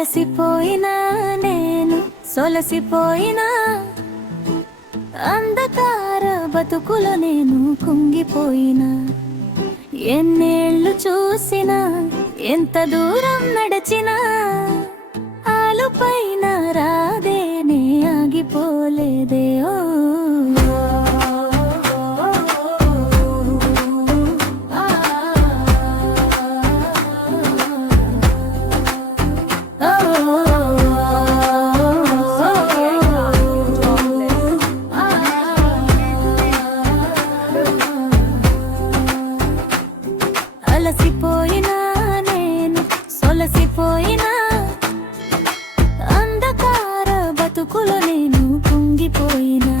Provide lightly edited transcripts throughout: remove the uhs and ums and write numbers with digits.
అలసిపోయినా నేను సొలసిపోయినా అంధకార బతుకులో నేను కుంగిపోయినా ఎన్నేళ్ళు చూసినా ఎంత దూరం నడిచినా ఆలుపైన రాదే నే ఆగిపోలేదే ఓ అలసిపోయినా నేను సొలసిపోయినా అంధకార బతుకులో నేను కుంగిపోయినా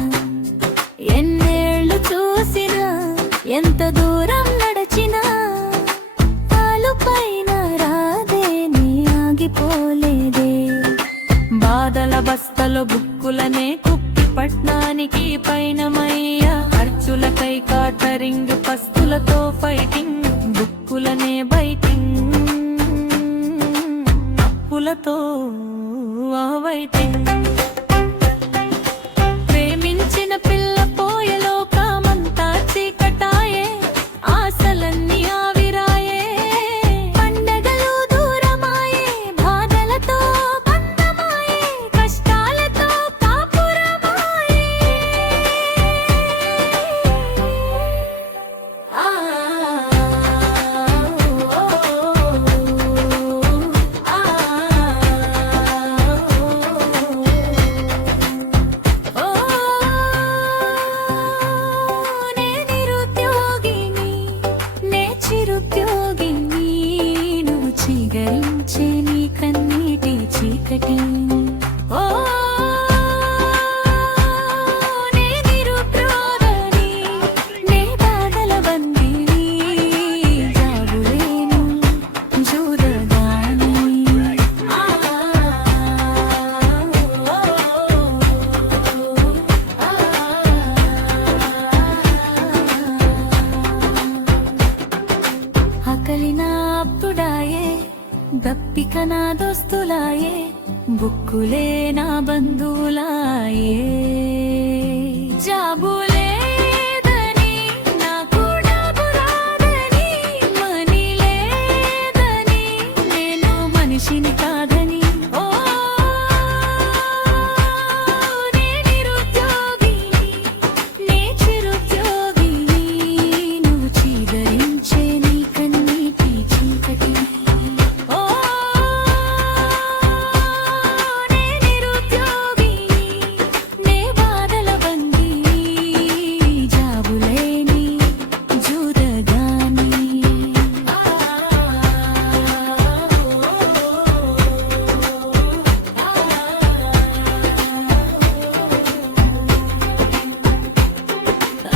ఎన్నేళ్ళు చూసినా ఎంత దూరం నడిచినా ఆలుపైన రాదే నీ ఆగిపోలేదే బాధల బస్తలో బుక్కులనే కుప్పి పట్నానికి పైనమయ్యా ఖర్చులకై కాటరింగ్ పస్తులతో ఫైటింగ్ బుక్కులనే బైటింగ్ అప్పులతో వైటింగ్ ప్రేమించిన పిల్ల పోయలో కామంతా చీకటాయే ఆశలన్నీ ఆవిరాయే పండగలు దూరమాయే బాధలతో బంధమాయే కష్టాలతో కాపురమాయే నువ్వు చిగరించే నీ కన్నీటి చీకటి ఓ నే నిరుద్యోగిని నే బాధల బందీని జాబులేను జూదగాని ఆకలిన అప్పుడాయే దప్పిక నా దోస్తులాయే బుక్కులే నా బంధువులాయే జాబులేదని నాకు డబ్బు రాదని మనీ లేదని నేను మనిషిని కాదని ఓ నే నిరుద్యోగిని నే చిరుద్యోగిని నువ్వు చీదరించే నీ కన్నీటి చీకటి ఓ నే నిరుద్యోగిని నే బాధల బందీని జాబులేని జూదగాని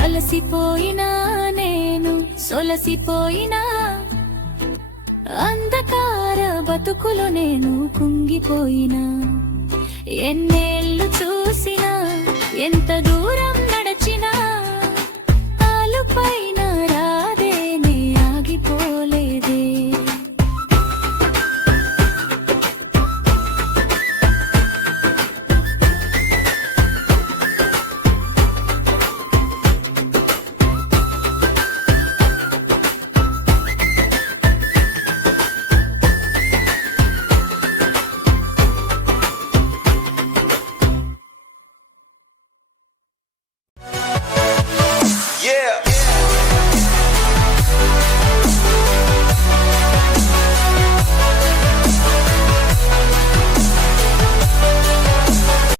అలసిపోయినా నేను సొలసిపోయినా అంధకార బతుకులో నేను కుంగిపోయినా ఎన్నేళ్ళు చూసినా